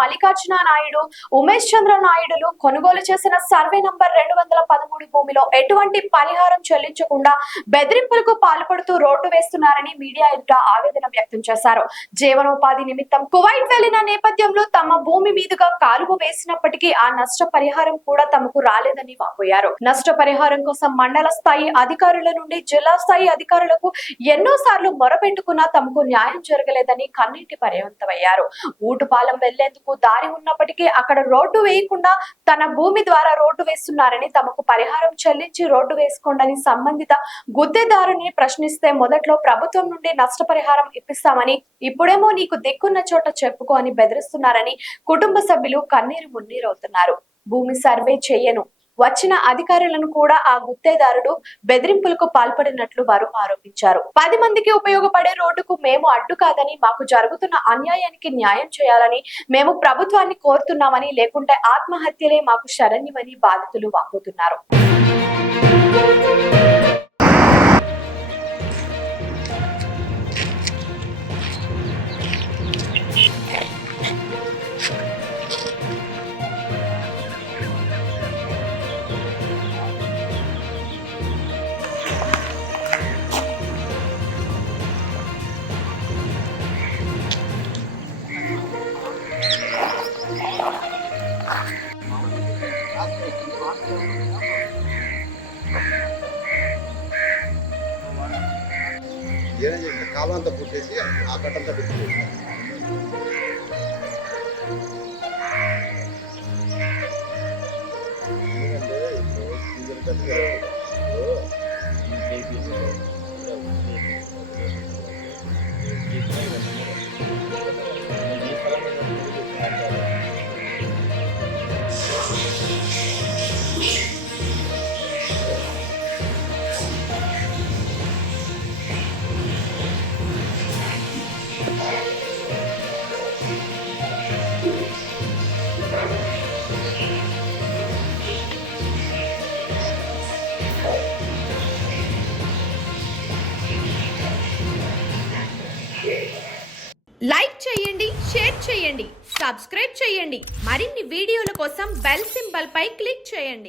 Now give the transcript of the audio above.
మల్లికార్జున నాయుడు, ఉమేష్ చంద్ర నాయుడులు కొనుగోలు చేసిన సర్వే నంబర్ 213 భూమిలో ఎటువంటి పరిహారం చెల్లించకుండా బెదిరింపులకు పాల్పడుతూ రోడ్డు వేస్తున్నారని మీడియా ఎదుట ఆవేదన వ్యక్తం చేశారు. జీవనోపాధి నిమిత్తం కువైట్ వెళ్లిన నేపథ్యంలో తమ భూమి మీదుగా కాలువ వేసినప్పటికీ ఆ నష్ట పరిహారం కూడా తమకు రాలేదని వాపోయారు. నష్ట పరిహారం కోసం మండల స్థాయి అధికారుల నుండి జిల్లా స్థాయి అధికారులకు ఎన్నోసార్లు మొరపెట్టుకున్నా తమకు న్యాయం జరగలేదని కన్నీటి పర్యంతమయ్యారు. ఊటుపాలెం వెళ్లేందుకు దారి ఉన్నప్పటికీ అక్కడ రోడ్డు వేయకుండా తన భూమి ద్వారా రోడ్డు వేస్తున్నారని, తమకు పరిహారం చెల్లించి రోడ్డు వేసుకోండని సంబంధిత గుత్తేదారుని ప్రశ్నిస్తే మొదట్లో ప్రభుత్వం నుండి నష్టపరిహారం ఇప్పిస్తామని, ఇప్పుడేమో నీకు దిక్కున్న చోట చెప్పుకో అని బెదిరిస్తున్నారని కుటుంబ సభ్యులు కన్నీరు మున్నీరవుతున్నారు. భూమి సర్వే చేయను వచ్చిన అధికారులను కూడా ఆ గుత్తేదారుడు బెదిరింపులకు పాల్పడినట్లు వారు ఆరోపించారు. 10 మందికి ఉపయోగపడే రోడ్డుకు మేము అడ్డు కాదని, మాకు జరుగుతున్న అన్యాయానికి న్యాయం చేయాలని మేము ప్రభుత్వాన్ని కోరుతున్నామని, లేకుంటే ఆత్మహత్యలే మాకు శరణ్యమని బాధితులు వాపోతున్నారు. కాలంతా పుట్టేసి ఆ కట్టంతా పెట్టుకోవచ్చు. ఎందుకంటే ఇప్పుడు సీజన్ కట్టే లైక్ చేయండి, షేర్ చేయండి, సబ్స్క్రైబ్ చేయండి. మరిన్ని వీడియోల కోసం బెల్ సింబల్ పై క్లిక్ చేయండి.